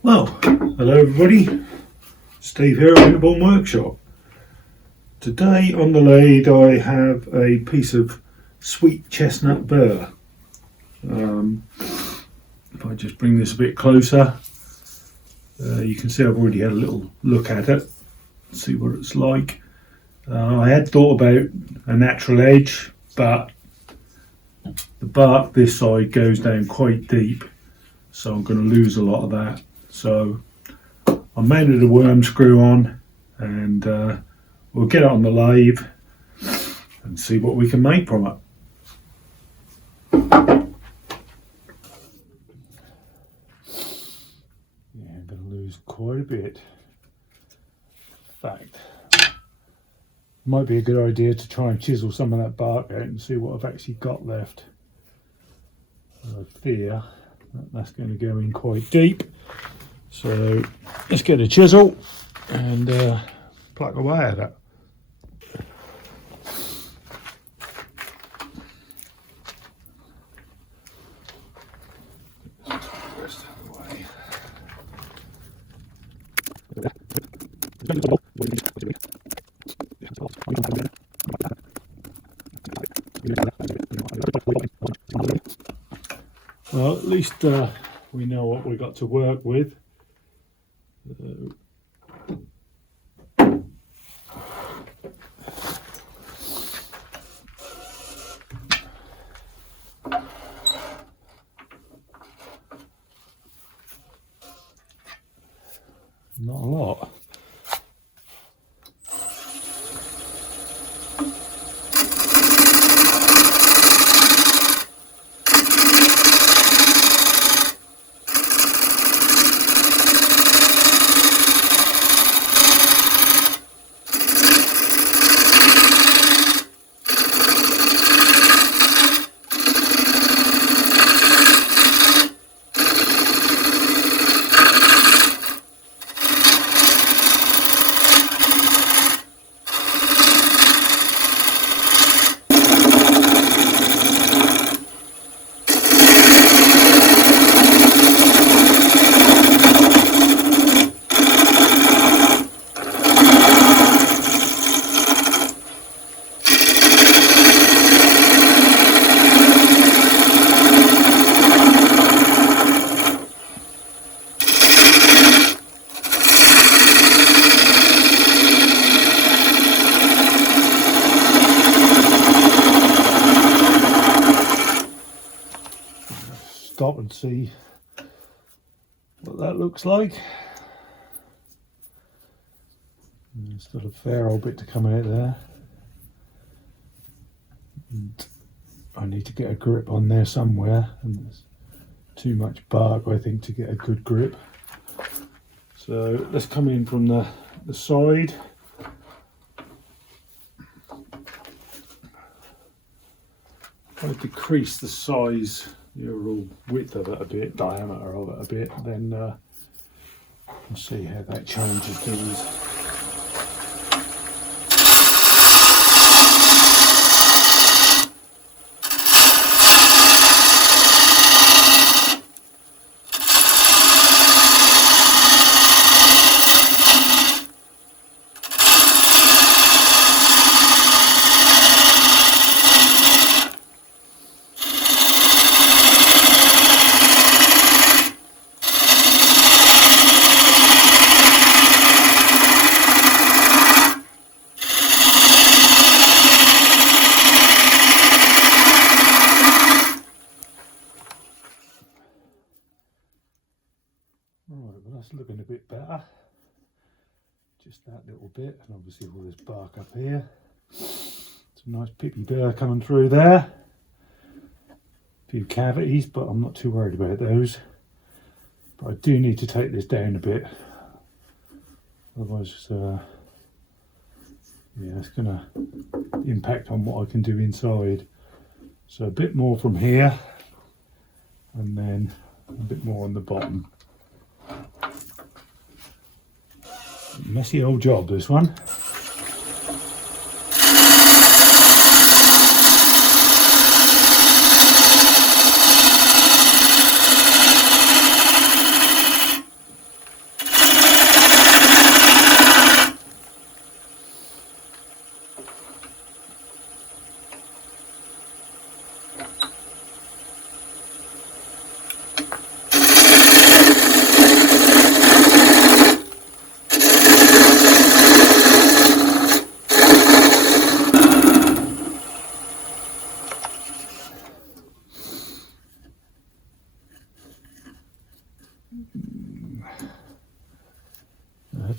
Well, hello everybody, Steve here at the Born Workshop. Today on the lathe I have a piece of sweet chestnut burr. If I just bring this a bit closer, you can see I've already had a little look at it, see what it's like. I had thought about a natural edge, but the bark this side goes down quite deep, so I'm going to lose a lot of that. So I mounted a worm screw on, and we'll get it on the lathe and see what we can make from it. Yeah, I'm going to lose quite a bit. In fact, might be a good idea to try and chisel some of that bark out and see what I've actually got left. I fear that that's going to go in quite deep. So let's get a chisel and pluck away at it. Rest of the way. Well, at least we know what we got to work with. Not a lot. Stop and see what that looks like. There's still a fair old bit to come out there. And I need to get a grip on there somewhere, and there's too much bark, I think, to get a good grip. So let's come in from the side. If I decrease the size, the overall width of it a bit, diameter of it a bit, then we'll see how that changes things. Right, well that's looking a bit better. Just that little bit, and obviously all this bark up here. Some nice pippy burr coming through there. A few cavities, but I'm not too worried about those. But I do need to take this down a bit. Otherwise, yeah, it's going to impact on what I can do inside. So a bit more from here, and then a bit more on the bottom. Messy old job, this one.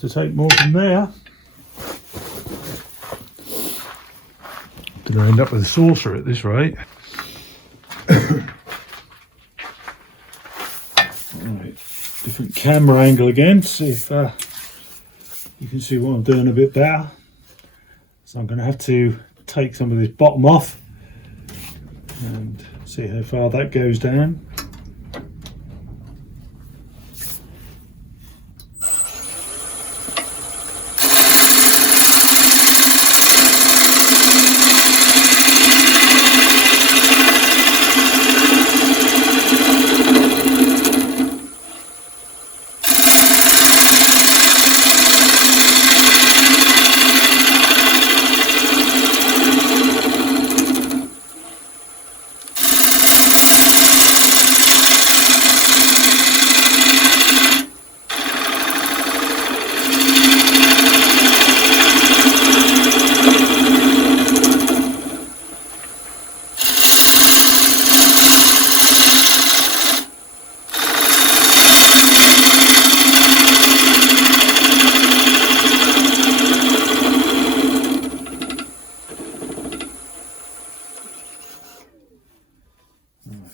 have to take more from there. Gonna end up with a saucer at this rate. Right, different camera angle again, see if you can see what I'm doing a bit better. So I'm going to have to take some of this bottom off and see how far that goes down.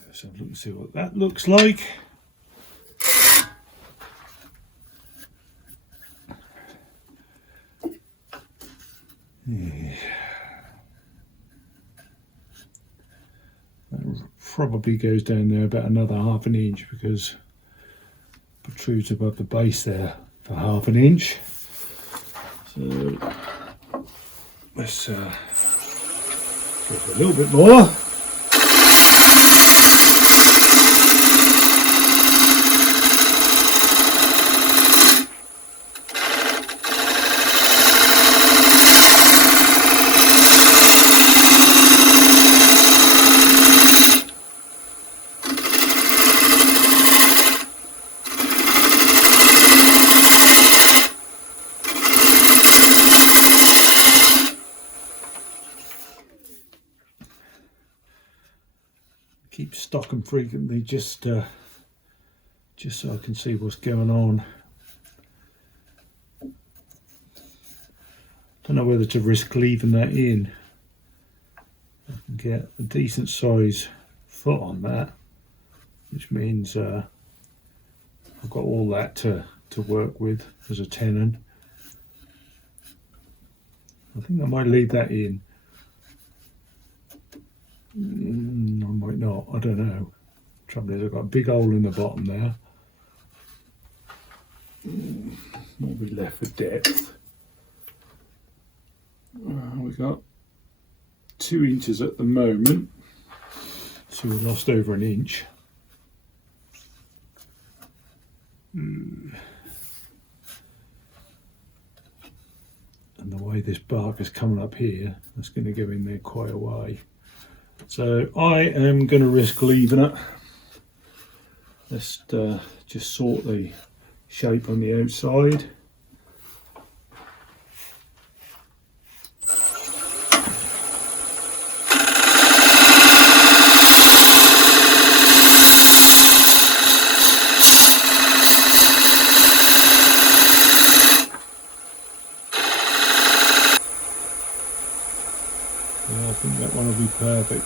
Let's have a look and see what that looks like. Yeah. That probably goes down there about another ½ an inch because it protrudes above the base there for ½ an inch. So let's go for a little bit more. Keep stocking frequently just so I can see what's going on. Don't know whether to risk leaving that in. I can get a decent size foot on that, which means I've got all that to work with as a tenon. I think I might leave that in. I might not, I don't know. Trouble is I've got a big hole in the bottom there. What we left for depth. We've got 2 inches at the moment, so we lost over an inch. And the way this bark is coming up here, that's going to go in there quite a way. So I am going to risk leaving it. Let's just sort the shape on the outside. Yeah, I think that one will be perfect.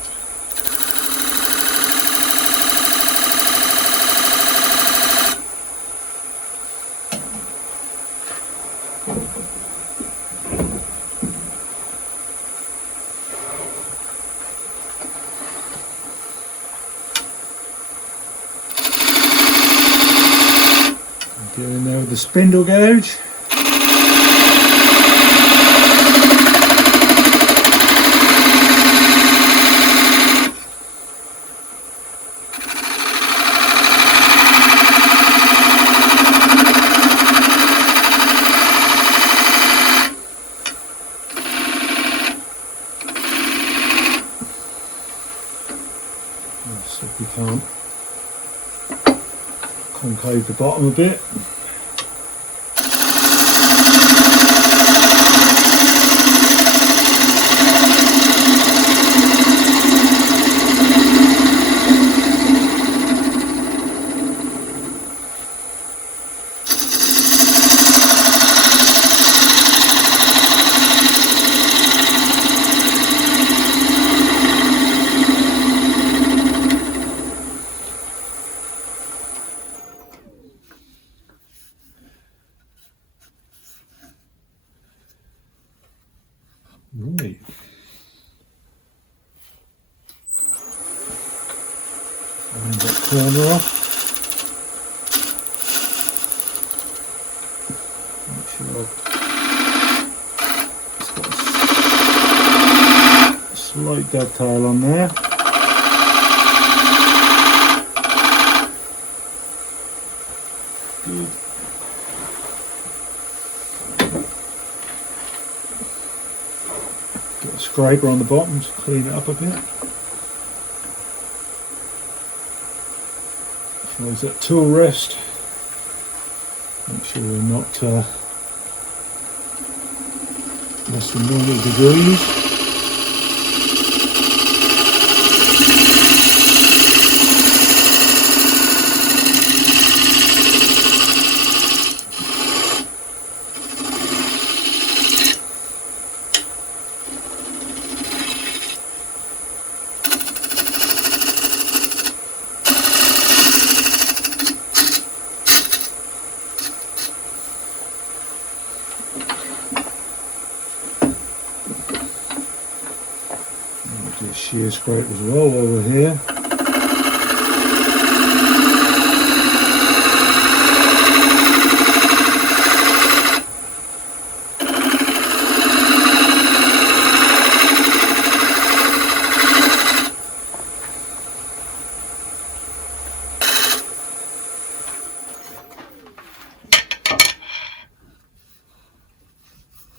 Get in there with the spindle gouge. See if we can't concave the bottom a bit. Find that corner off. Make sure it's got a slight dovetail on there. Good. Get a scraper on the bottom to clean it up a bit. Close that tool rest. Make sure we're not less than normal degrees. Do a shear scrape as well while we're here.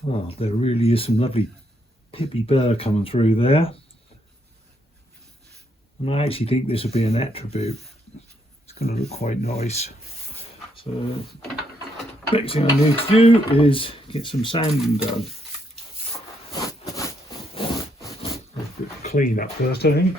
Oh, there really is some lovely pippy burr coming through there. And I actually think this will be an attribute. It's going to look quite nice. So, next thing I need to do is get some sanding done. A bit of clean up first, I think.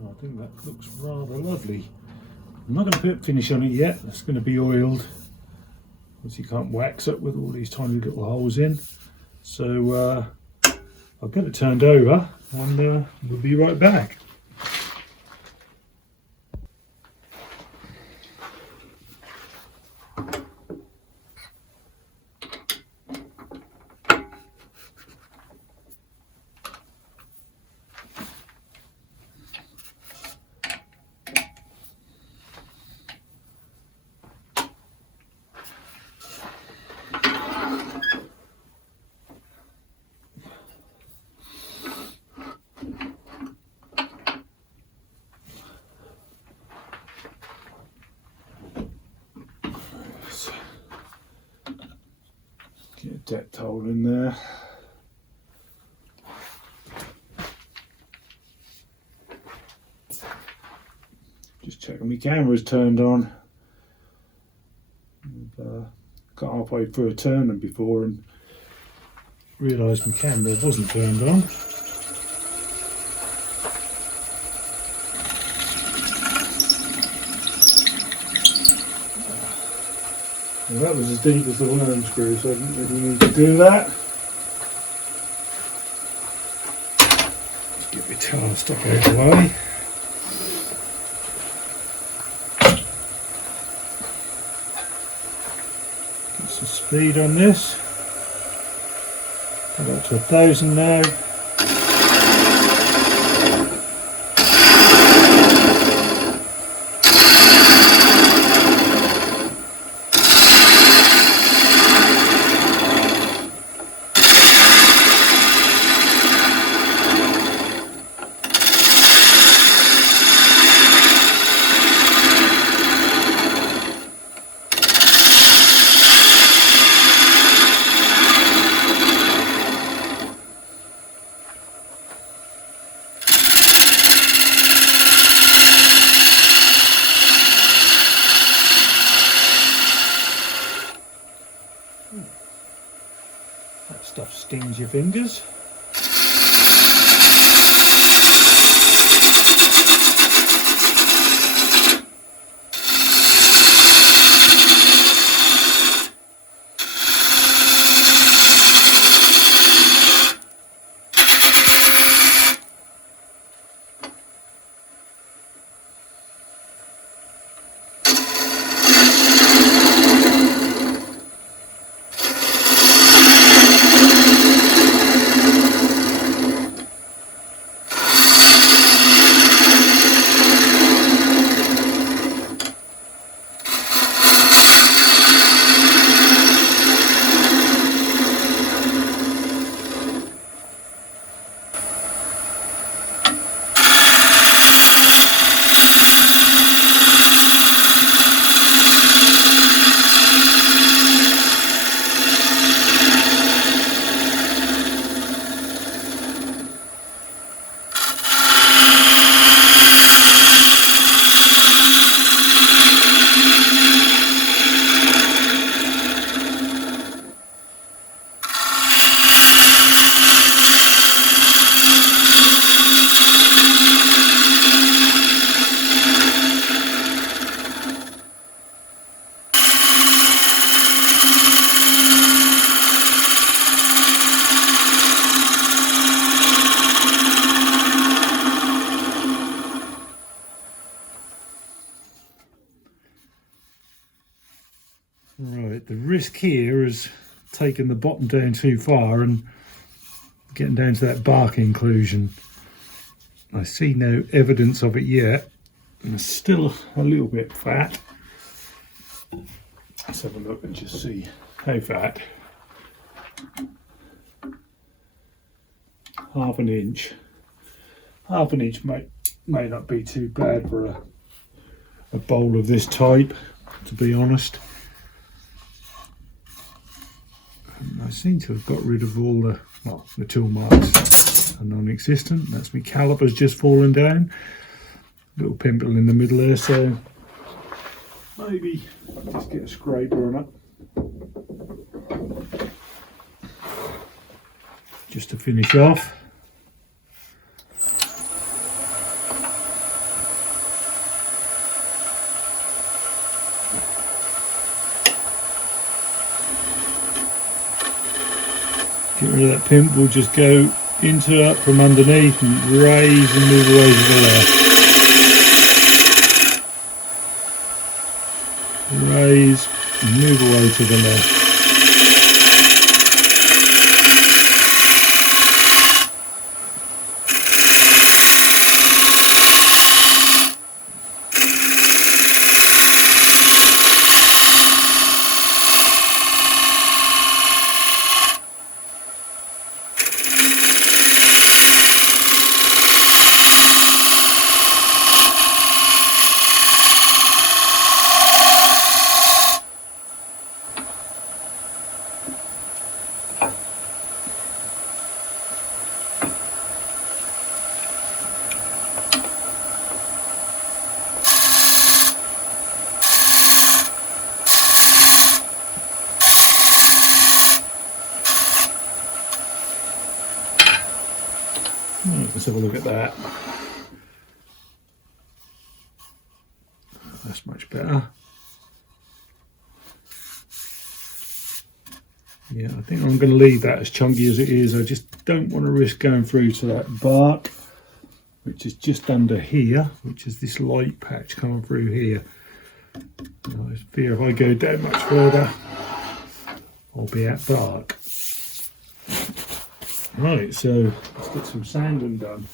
I think that looks rather lovely. I'm not going to put finish on it yet. It's going to be oiled, because you can't wax it with all these tiny little holes in. So I'll get it turned over and we'll be right back. Get a depth hole in there. Just checking my camera's turned on. Got halfway through a turning before and realised my camera wasn't turned on. Well, that was as deep as the worm screw, so I didn't really need to do that. Just get my tile stuck out of the way. Get some speed on this. Go up to 1,000 now. That stuff stings your fingers. Right, the risk here is taking the bottom down too far and getting down to that bark inclusion. I see no evidence of it yet, and it's still a little bit fat. Let's have a look and just see how fat. Half an inch. Half an inch may not be too bad for a bowl of this type, to be honest. I seem to have got rid of all the tool marks are non-existent. That's my caliper's just fallen down. Little pimple in the middle there, so maybe just get a scraper on it. Just to finish off. Get rid of that pimp, we'll just go into it from underneath and raise and move away to the left. Raise and move away to the left. Let's have a look at that. That's much better. Yeah, I think I'm going to leave that as chunky as it is. I just don't want to risk going through to that bark, which is just under here, which is this light patch coming through here. I fear if I go down much further, I'll be at bark. Right, so let's get some sanding done.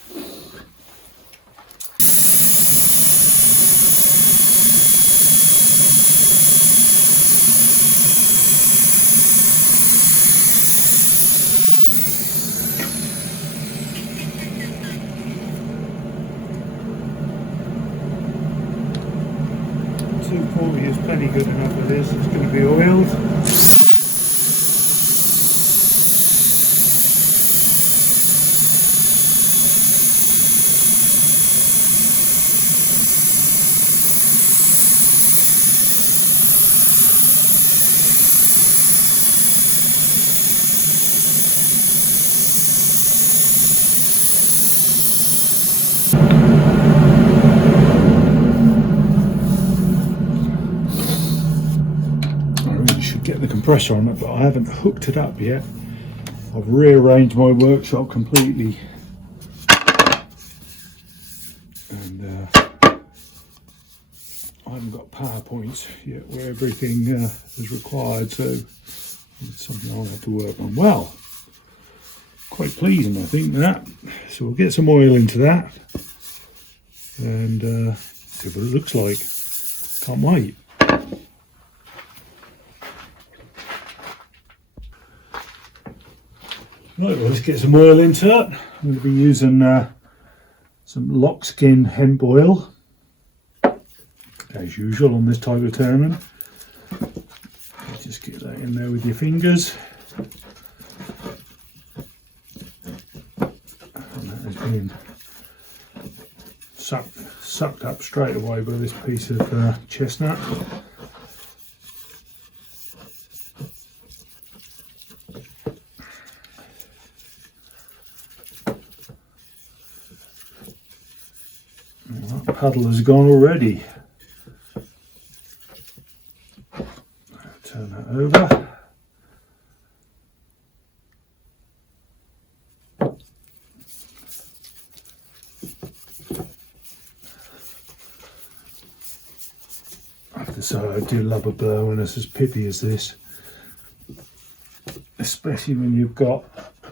.240 is plenty good enough for this. It's going to be oiled. compressor on it, but I haven't hooked it up yet. I've rearranged my workshop completely, and I haven't got PowerPoints yet where everything is required, so it's something I'll have to work on. Well, quite pleasing, I think, that. So we'll get some oil into that and see what it looks like. Can't wait. Right, well, let's get some oil into it. I'm going to be using some lockskin hemp oil, as usual on this type of tearman. Just get that in there with your fingers. And that has been sucked up straight away by this piece of chestnut. That puddle has gone already. Turn that over. I have to say, I do love a burr when it's as pithy as this, especially when you've got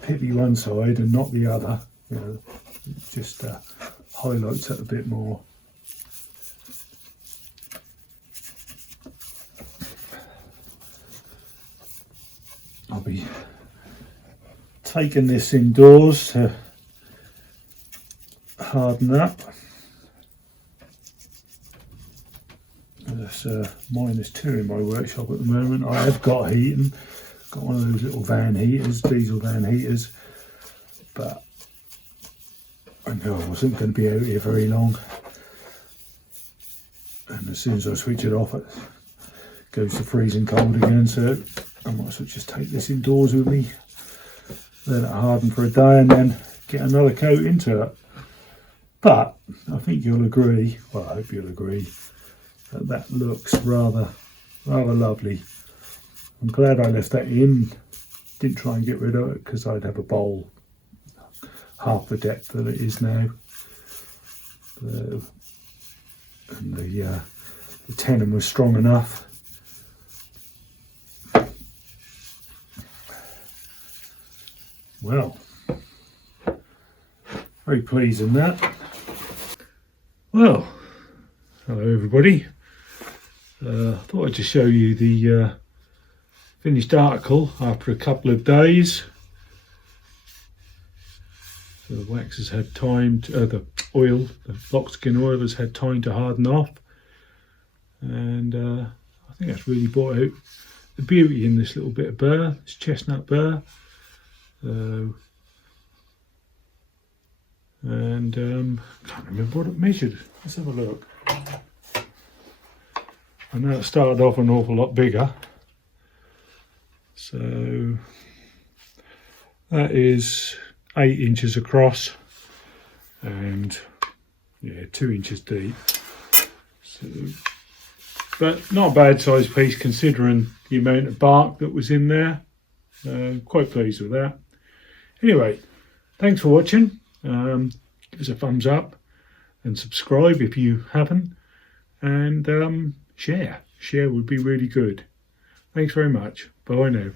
pithy one side and not the other. You know, it just highlights it a bit more. I'll be taking this indoors to harden up. There's -2 in my workshop at the moment. I have got heating, got one of those little van heaters, diesel van heaters, but I knew I wasn't going to be out here very long, and as soon as I switch it off it goes to freezing cold again, so I might as well just take this indoors with me, let it harden for a day and then get another coat into it. But I think you'll agree, well I hope you'll agree, that that looks rather lovely. I'm glad I left that in, didn't try and get rid of it because I'd have a bowl half the depth that it is now. And the tenon was strong enough. Well, very pleasing that. Well, hello everybody. I thought I'd just show you the finished article after a couple of days. So the wax has had time to, the lockskin oil has had time to harden off, and I think that's really brought out the beauty in this little bit of burr, this chestnut burr. And can't remember what it measured. Let's have a look. I know it started off an awful lot bigger, so that is 8 inches across and 2 inches deep. So, but not a bad sized piece considering the amount of bark that was in there. Quite pleased with that. Anyway, thanks for watching. Give us a thumbs up and subscribe if you haven't, and share would be really good. Thanks very much. Bye now.